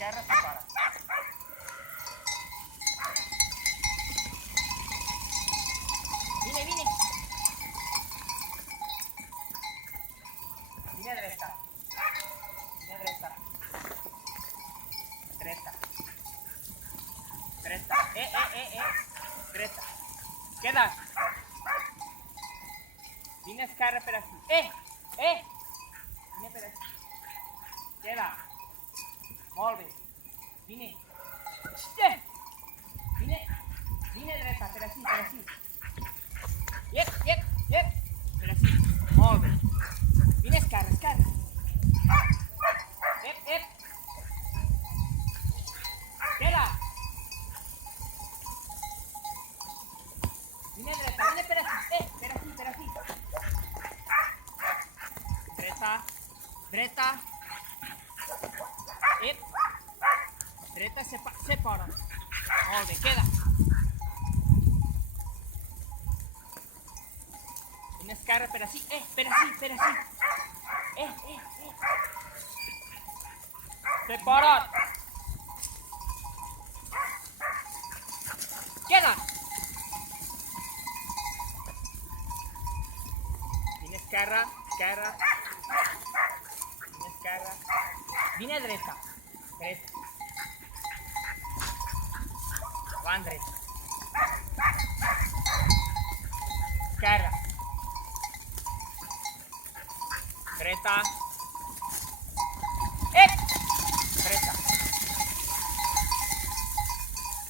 esquerra, separa. Vine, vine. Vine dreta. Vine dreta. Dreta. Dreta. Dreta. Queda. Vine esquerra per aquí. Vine per aquí. Queda. Molt bé. Vine. Vine dreta, per aquí, per aquí. Yep. Per aquí. Molt bé. Vine esquerra. Ep. Queda. Vine dreta, vine per aquí. Per aquí. Dreta. Dreta, separa. Molt bé, queda. Vine esquerra per aquí. Per aquí. Separa't. Queda. Vine esquerra. Vine esquerra. Vine dreta. Van dreta. Esquerra. Dreta. Dreta.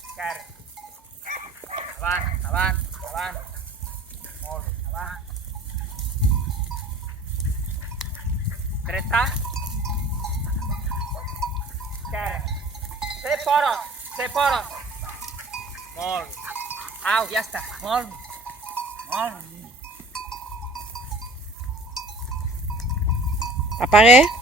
Esquerra. Avant. Molt bé, avant. Dreta. Esquerra. Separa. Molt bé. Au, ja està. Molt bé. Apague.